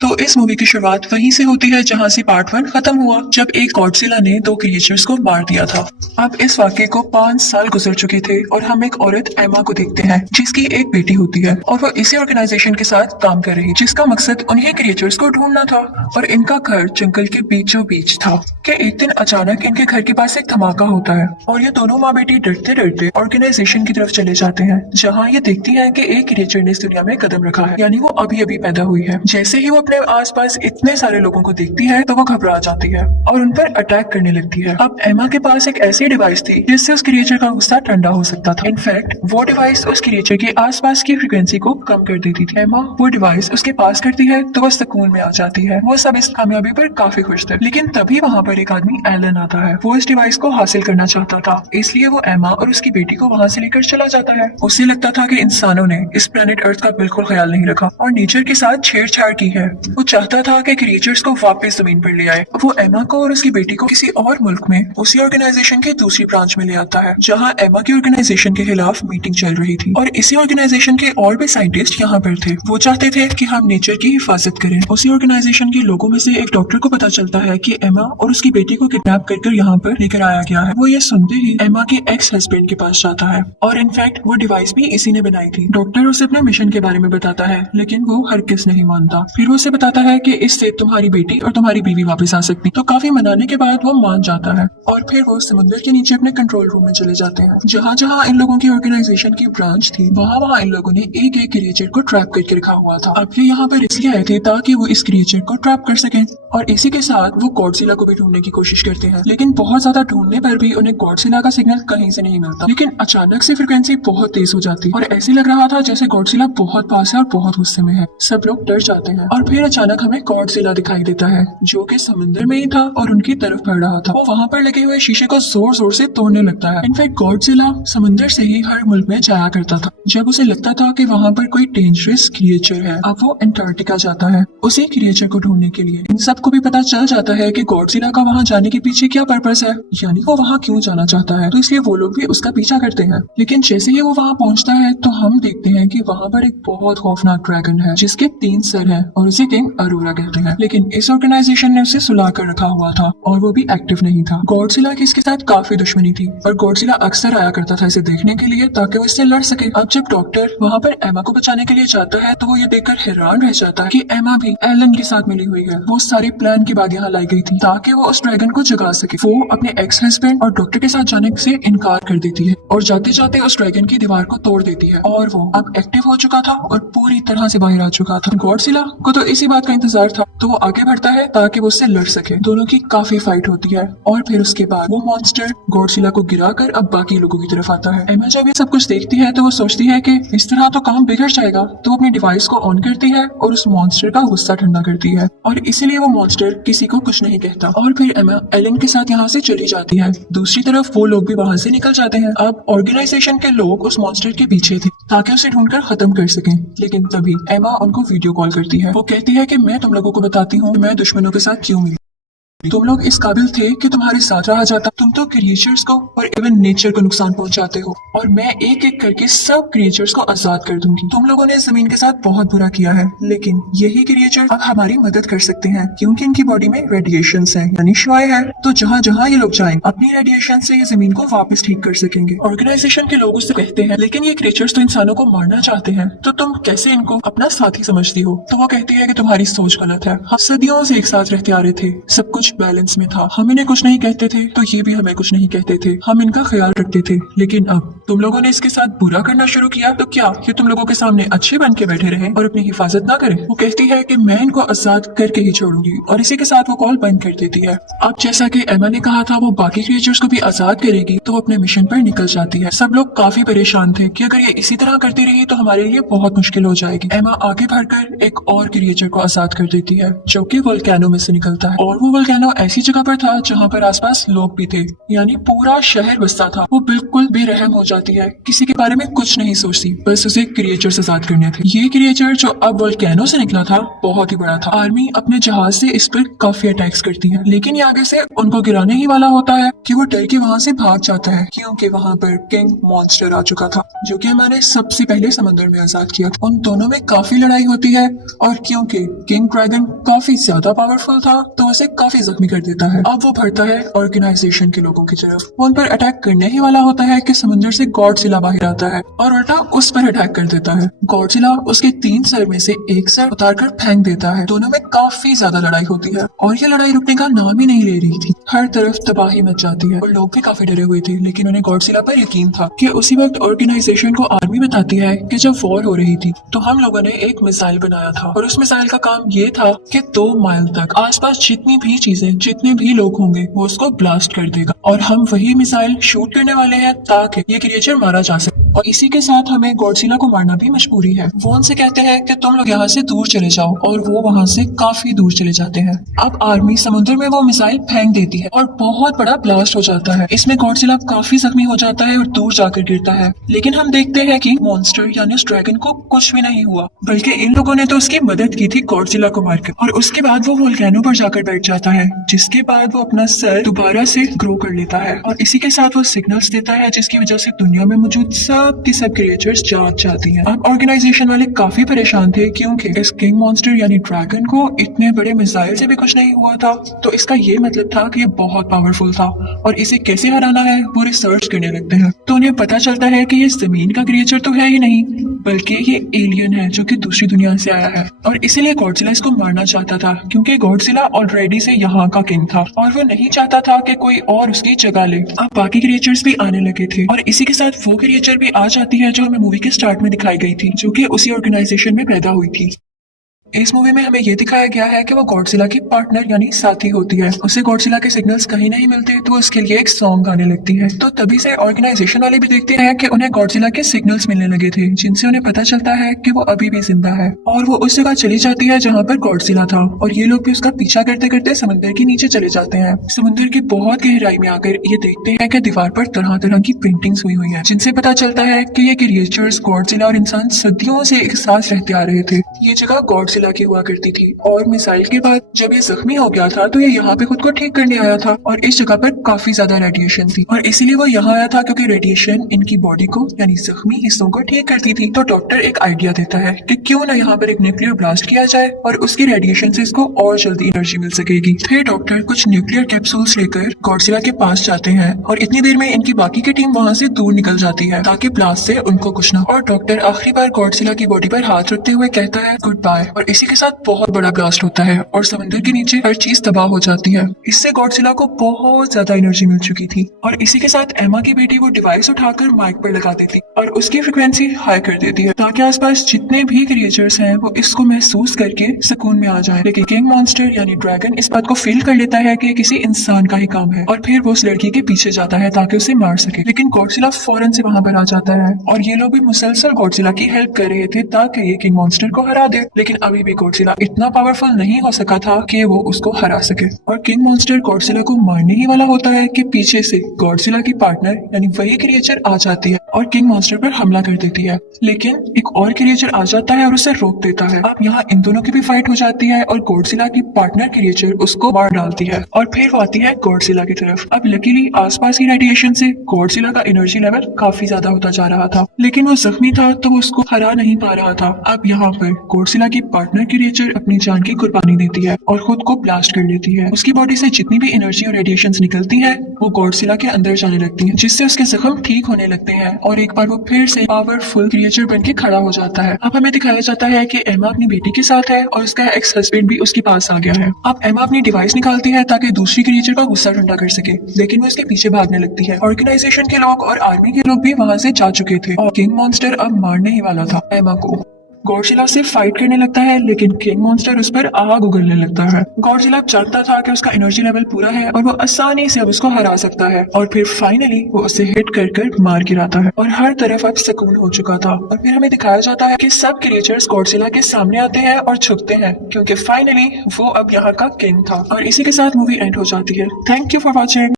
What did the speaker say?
तो इस मूवी की शुरुआत वहीं से होती है जहां से पार्ट 1 खत्म हुआ, जब एक गॉडजिला ने दो क्रिएचर्स को मार दिया था। अब इस वाक्य को 5 साल गुजर चुके थे और हम एक औरत एमा को देखते हैं जिसकी एक बेटी होती है और वो इसी ऑर्गेनाइजेशन के साथ काम कर रही, जिसका मकसद उन्हीं क्रिएचर्स को ढूंढना था। और इनका घर जंगल के बीचों बीच था कि एक दिन अचानक इनके घर के पास एक धमाका होता है और ये दोनों माँ बेटी डरते डरते ऑर्गेनाइजेशन की तरफ चले जाते हैं, जहाँ ये देखती है कि एक क्रिएचर ने इस दुनिया में कदम रखा है, यानी वो अभी अभी पैदा हुई है। जैसे ही वो अपने आसपास इतने सारे लोगों को देखती है तो वो घबरा जाती है और उन पर अटैक करने लगती है। अब एमा के पास एक ऐसी डिवाइस थी जिससे उस क्रिएचर का गुस्सा ठंडा हो सकता था। इनफैक्ट वो डिवाइस उस क्रिएचर के आसपास की फ्रीक्वेंसी को कम कर देती थी। एमा वो डिवाइस उसके पास करती है तो वो सुकून में आ जाती है। वो सब इस कामयाबी पर काफी खुश थे, लेकिन तभी वहाँ पर एक आदमी एलन आता है। वो इस डिवाइस को हासिल करना चाहता था, इसलिए वो एमा और उसकी बेटी को वहाँ से लेकर चला जाता है। उसे लगता था कि इंसानों ने इस प्लेनेट अर्थ का बिल्कुल ख्याल नहीं रखा और नेचर के साथ छेड़छाड़ की है। वो चाहता था कि क्रिएचर्स को वापस जमीन पर ले आए। वो एमा को और उसकी बेटी को किसी और मुल्क में उसी ऑर्गेनाइजेशन के दूसरी ब्रांच में ले आता है, जहाँ एमा की ऑर्गेनाइजेशन के खिलाफ मीटिंग चल रही थी और इसी ऑर्गेनाइजेशन के और भी साइंटिस्ट यहाँ पर थे। वो चाहते थे कि हम नेचर की हिफाजत करें। उसी ऑर्गेनाइजेशन के लोगों में से एक डॉक्टर को पता चलता है कि एमा और उसकी बेटी को किडनैप कर यहाँ पर लेकर आया गया है। वो ये सुनते ही एमा के एक्स हस्बैंड के पास जाता है और इनफैक्ट वो डिवाइस भी इसी ने बनाई थी। डॉक्टर उसे अपने मिशन के बारे में बताता है, लेकिन वो हरगिज़ नहीं मानता। फिर वो उसे बताता है कि इससे तुम्हारी बेटी और तुम्हारी बीवी वापस आ सकती। तो काफी मनाने के बाद वो मान जाता है और फिर वो समुद्र के नीचे अपने कंट्रोल रूम में चले जाते हैं। जहाँ जहाँ इन लोगों की ऑर्गेनाइजेशन की ब्रांच थी, वहाँ इन लोगों ने एक एक क्रिएचर को ट्रैप करके रखा हुआ था। अब ये यहाँ पर इसलिए आए थे ताकि वो इस क्रिएचर को ट्रैप कर सकें और इसी के साथ वो गॉडजिला को भी ढूंढने की कोशिश करते हैं, लेकिन बहुत ज्यादा ढूंढने पर भी उन्हें गॉडजिला का सिग्नल कहीं से नहीं मिलता। लेकिन अचानक से फ्रीक्वेंसी बहुत तेज हो जाती और ऐसे लग रहा था जैसे गॉडजिला बहुत पास है और बहुत गुस्से में है। सब लोग डर जाते हैं और फिर अचानक हमें गॉडजिला दिखाई देता है जो कि समुद्र में ही था और उनकी तरफ बढ़ रहा था। वो वहाँ पर लगे हुए शीशे को जोर जोर से तोड़ने लगता है। इनफैक्ट गॉडजिला समुद्र से ही हर मुल्क में जाया करता था जब उसे लगता था कि वहाँ पर कोई डेंजरस क्रिएचर है। अब वो अंटार्कटिका जाता है उसी क्रिएचर को ढूंढने के लिए। इन सबको भी पता चल जाता है कि गॉडजिला का वहाँ जाने के पीछे क्या पर्पस है, यानी वो वहाँ क्यों जाना चाहता है। तो इसलिए वो लोग भी उसका पीछा करते हैं। लेकिन जैसे ही वो वहाँ पहुँचता है तो हम देखते हैं कि वहाँ पर एक बहुत खौफनाक ड्रैगन है जिसके 3 सर हैं और उसे किंग अरोरा कहते हैं। लेकिन इस ऑर्गेनाइजेशन ने उसे सुला कर रखा हुआ था और वो भी एक्टिव नहीं था। गॉडजिला की इसके साथ काफी दुश्मनी थी और गॉडजिला अक्सर आया करता था इसे देखने के लिए ताकि वो इससे लड़ सके। अब जब डॉक्टर वहाँ पर एमा को बचाने के लिए जाता है तो वो ये देखकर हैरान रह जाता है कि एमा भी एलन के साथ मिली हुई है। वो सारे प्लान के बाद यहाँ लाई गई थी ताकि वो उस ड्रैगन को जगा सके। वो अपने एक्स हस्बैंड और डॉक्टर के साथ जाने से इनकार कर देती है और जाते जाते उस ड्रैगन की दीवार को तोड़ देती है और वो अब एक्टिव हो चुका था और पूरी तरह से बाहर आ चुका था। गॉडजिला को तो इसी बात का इंतजार था, तो वो आगे बढ़ता है ताकि वो उससे लड़ सके। दोनों की काफी फाइट होती है और फिर उसके बाद वो मॉन्स्टर गॉडजिला को गिराकर अब बाकी लोगों की तरफ आता है। एमा जब ये सब कुछ देखती है तो वो सोचती है कि इस तरह तो काम बिगड़ जाएगा, तो वो अपनी डिवाइस को ऑन करती है और उस मॉन्स्टर का गुस्सा ठंडा करती है और इसीलिए वो मॉन्स्टर किसी को कुछ नहीं कहता। और फिर एमा एलन के साथ यहाँ से चली जाती है। दूसरी तरफ वो लोग भी वहाँ से निकल जाते हैं। अब ऑर्गेनाइजेशन के लोग उस मॉन्स्टर के पीछे थे ताकि उसे ढूंढकर खत्म कर सकें, लेकिन तभी एमा उनको वीडियो कॉल करती है। वो कहती है कि मैं तुम लोगों को बताती हूँ मैं दुश्मनों के साथ क्यों मिली। तुम लोग इस काबिल थे कि तुम्हारे साथ रहा जाता। तुम तो क्रिएचर्स को और इवन नेचर को नुकसान पहुंचाते हो और मैं एक एक करके सब क्रिएचर्स को आजाद कर दूंगी। तुम लोगों ने जमीन के साथ बहुत बुरा किया है, लेकिन यही क्रिएचर अब हमारी मदद कर सकते हैं क्योंकि इनकी बॉडी में रेडिएशन है यानी शुआएं है। तो जहाँ जहाँ ये लोग जाएं अपनी रेडिएशन से ये जमीन को वापस ठीक कर सकेंगे। ऑर्गेनाइजेशन के लोग उससे कहते हैं लेकिन ये क्रिएचर्स तो इंसानों को मारना चाहते हैं, तो तुम कैसे इनको अपना साथी समझती हो। तो वो कहती है कि तुम्हारी सोच गलत है। हम सदियों से एक साथ रहते आ रहे थे, सब कुछ बैलेंस में था। हम इन्हें कुछ नहीं कहते थे तो ये भी हमें कुछ नहीं कहते थे। हम इनका ख्याल रखते थे, लेकिन अब तुम लोगों ने इसके साथ बुरा करना शुरू किया तो क्या ये तुम लोगों के सामने अच्छे बन के बैठे रहे और अपनी हिफाजत ना करें। वो कहती है कि मैं इनको आजाद करके ही छोड़ूंगी और इसी के साथ वो कॉल बंद कर देती है। अब जैसा कि एमा ने कहा था वो बाकी क्रिएचर्स को भी आजाद करेगी, तो वो अपने मिशन पर निकल जाती है। सब लोग काफी परेशान थे कि अगर ये इसी तरह करती रही तो हमारे लिए बहुत मुश्किल हो जाएगी। एमा आगे बढ़कर एक और क्रिएचर को आजाद कर देती है जो कि वोल्केनो में से निकलता है और वो वोल्केनो वोल्केनो ऐसी जगह पर था जहाँ पर आसपास लोग भी थे, यानी पूरा शहर बसता था। वो बिल्कुल बेरहम हो जाती है, किसी के बारे में कुछ नहीं सोचती, बस उसे क्रिएचर से आजाद करने थे। ये क्रिएचर जो अब वोल्केनो से निकला था बहुत ही बड़ा था। आर्मी अपने जहाज से इस पर काफी अटैक्स करती है, लेकिन ये आगे से उनको गिराने ही वाला होता है कि वो डर के वहाँ से भाग जाता है, क्योंकि वहाँ पर किंग मॉन्स्टर आ चुका था, जो कि हमारे सबसे पहले समंदर में आजाद किया। उन दोनों में काफी लड़ाई होती है, और क्योंकि किंग ड्रैगन काफी ज्यादा पावरफुल था तो उसे काफी जख्मी कर देता है। अब वो बढ़ता है ऑर्गेनाइजेशन के लोगों की तरफ। वो उन पर अटैक करने ही वाला होता है कि समुद्र से गॉडजिला बाहर आता है और उल्टा उस पर अटैक कर देता है। गॉडजिला उसके 3 सर में से एक सर उतारकर फेंक देता है। दोनों में काफी ज्यादा लड़ाई होती है और ये लड़ाई रुकने का नाम ही नहीं ले रही थी। हर तरफ तबाही मच जाती है और लोग भी काफी डरे हुए थे, लेकिन उन्हें गॉडजिला पर यकीन था कि उसी वक्त ऑर्गेनाइजेशन को आर्मी बताती है कि जब वॉर हो रही थी तो हम लोगों ने एक मिसाइल बनाया था और उस मिसाइल का काम ये था कि 2 माइल तक आसपास जितनी भी चीजें, जितने भी लोग होंगे वो उसको ब्लास्ट कर देगा, और हम वही मिसाइल शूट करने वाले हैं ताकि ये क्रिएचर मारा जा सके। और इसी के साथ हमें गॉडजिला को मारना भी मजबूरी है। वो उनसे कहते हैं कि तुम लोग यहाँ से दूर चले जाओ, और वो वहाँ से काफी दूर चले जाते हैं। अब आर्मी समुद्र में वो मिसाइल फेंक देती है और बहुत बड़ा ब्लास्ट हो जाता है। इसमें गॉडजिला काफी जख्मी हो जाता है और दूर जाकर गिरता है, लेकिन हम देखते हैं कि मॉन्स्टर यानी उस ड्रैगन को कुछ भी नहीं हुआ, बल्कि इन लोगों ने तो उसकी मदद की थी गॉडजिला को मारकर। और उसके बाद वो वोल्केनो पर जाकर बैठ जाता है, जिसके बाद वो अपना सर दोबारा से ग्रो कर लेता है, और इसी के साथ वो सिग्नल्स देता है जिसकी वजह से दुनिया में मौजूद सब की सब क्रिएचर्स जाग जाती हैं। अब ऑर्गेनाइजेशन वाले काफी परेशान थे, क्योंकि इस किंग मॉन्स्टर यानी ड्रैगन को इतने बड़े मिसाइल से भी कुछ नहीं हुआ था, तो इसका ये मतलब था कि ये बहुत पावरफुल था और इसे कैसे हराना है वो रिसर्च करने लगते हैं। तो उन्हें पता चलता है कि ये जमीन का क्रिएचर तो है ही नहीं, बल्कि ये एलियन है जो कि दूसरी दुनिया से आया है, और इसीलिए गॉडजिला इसको मारना चाहता था, क्योंकि गॉडजिला ऑलरेडी से यहाँ का किंग था और वो नहीं चाहता था कि कोई और उसकी जगह ले। अब बाकी क्रिएचर्स भी आने लगे थे, और इसी के साथ वो क्रिएचर भी आ जाती है जो हमें मूवी के स्टार्ट में दिखाई गई थी, जो कि उसी ऑर्गेनाइजेशन में पैदा हुई थी। इस मूवी में हमें ये दिखाया गया है कि वो गॉडजिला की पार्टनर यानी साथी होती है। उसे गॉडजिला के सिग्नल्स कहीं नहीं मिलते तो उसके लिए एक सॉन्ग गाने लगती है। तो तभी से ऑर्गेनाइजेशन वाले भी देखते हैं कि उन्हें गॉडजिला के सिग्नल्स मिलने लगे थे, जिनसे उन्हें पता चलता है कि वो अभी भी जिंदा है, और वो उस जगह चली जाती है जहाँ पर गॉडजिला था, और ये लोग भी उसका पीछा करते करते समुद्र के नीचे चले जाते हैं। समुद्र की बहुत गहराई में आकर ये देखते हैं कि दीवार पर तरह तरह की पेंटिंग्स हुई हुई है, जिनसे पता चलता है कि ये क्रिएचर्स गॉडजिला और इंसान सदियों से एक साथ रहते आ रहे थे। ये जगह गॉडजिला की हुआ करती थी, और मिसाइल के बाद जब ये जख्मी हो गया था तो ये यहाँ पे खुद को ठीक करने आया था, और इस जगह पर काफी ज्यादा रेडिएशन थी, और इसीलिए वो यहाँ आया था क्योंकि रेडिएशन इनकी बॉडी को यानी जख्मी हिस्सों को ठीक करती थी। तो डॉक्टर एक आइडिया देता है कि क्यों ना यहाँ पर एक न्यूक्लियर ब्लास्ट किया जाए और उसकी रेडिएशन से इसको और जल्दी एनर्जी मिल सकेगी। फिर डॉक्टर कुछ न्यूक्लियर कैप्सूल्स लेकर गॉडजिला के पास जाते हैं, और इतनी देर में इनकी बाकी की टीम वहाँ से दूर निकल जाती है ताकि ब्लास्ट से उनको कुछ ना। और डॉक्टर आखिरी बार गॉडजिला की बॉडी पर हाथ रखते हुए कहता है गुड बाय, और इसी के साथ बहुत बड़ा ब्लास्ट होता है और समुद्र के नीचे हर चीज तबाह हो जाती है। इससे गॉडजिला को बहुत ज्यादा एनर्जी मिल चुकी थी, और इसी के साथ एमा की बेटी वो डिवाइस उठाकर माइक पर लगा देती और उसकी फ्रिक्वेंसी हाई कर देती है, ताकि आसपास जितने भी क्रिएचर्स हैं वो इसको महसूस करके सुकून में आ जाए। लेकिन किंग मॉन्स्टर यानी ड्रैगन इस बात को फील कर लेता है कि किसी इंसान का ही काम है, और फिर वो उस लड़की के पीछे जाता है ताकि उसे मार सके। लेकिन गॉडजिला फौरन से वहां पर आ जाता है, और ये लोग भी मुसलसल गॉडजिला की हेल्प कर रहे थे ताकि ये किंग मॉन्स्टर को हरा दे। लेकिन अभी भी गॉडजिला इतना पावरफुल नहीं हो सका था कि वो उसको हरा सके, और किंग मॉन्स्टर गॉडजिला को मारने ही वाला होता है कि पीछे से गॉडजिला की पार्टनर यानी वही क्रिएचर आ जाती है और किंग मॉन्स्टर पर हमला कर देती है। लेकिन एक और क्रिएचर आ जाता है और उसे रोक देता है। अब यहाँ इन दोनों की भी फाइट हो जाती है और गॉडजिला की पार्टनर क्रिएचर उसको मार डालती है, और फिर वो आती है गॉडजिला की तरफ। अब लकीली आसपास की रेडिएशन से गॉडजिला का एनर्जी लेवल काफी ज्यादा होता जा रहा था, लेकिन वो जख्मी था तो वो उसको हरा नहीं पा रहा था। अब यहाँ पर गॉडजिला की पार्टनर क्रिएचर अपनी जान की कुर्बानी देती है और खुद को ब्लास्ट कर लेती है। उसकी बॉडी से जितनी भी एनर्जी और रेडिएशंस निकलती है वो गॉडजिला के अंदर जाने लगती है, जिससे उसके जख्म ठीक होने लगते हैं, और एक बार वो फिर से पावरफुल क्रिएचर बन के खड़ा हो जाता है। अब हमें दिखाया जाता है कि एमा अपनी बेटी के साथ है और उसका एक्स हस्बैंड भी उसके पास आ गया है। अब एमा अपनी डिवाइस निकालती है ताकि दूसरी क्रिएचर का गुस्सा ठंडा कर सके, लेकिन वो इसके पीछे भागने लगती है। ऑर्गेनाइजेशन के लोग और आर्मी के लोग भी वहाँ से जा चुके थे और किंग मॉन्स्टर अब मारने ही वाला था एमा को। गॉडजिला से फाइट करने लगता है लेकिन किंग मॉन्स्टर उस पर आग उगलने लगता है। गॉडजिला जानता था कि उसका एनर्जी लेवल पूरा है और वो आसानी से अब उसको हरा सकता है और फिर फाइनली वो उसे हिट कर कर मार गिराता है और हर तरफ अब सुकून हो चुका था। और फिर हमें दिखाया जाता है कि सब क्रिएचर्स गॉडजिला के सामने आते हैं और झुकते हैं क्योंकि फाइनली वो अब यहाँ का किंग था। और इसी के साथ मूवी एंड हो जाती है। Thank you for watching.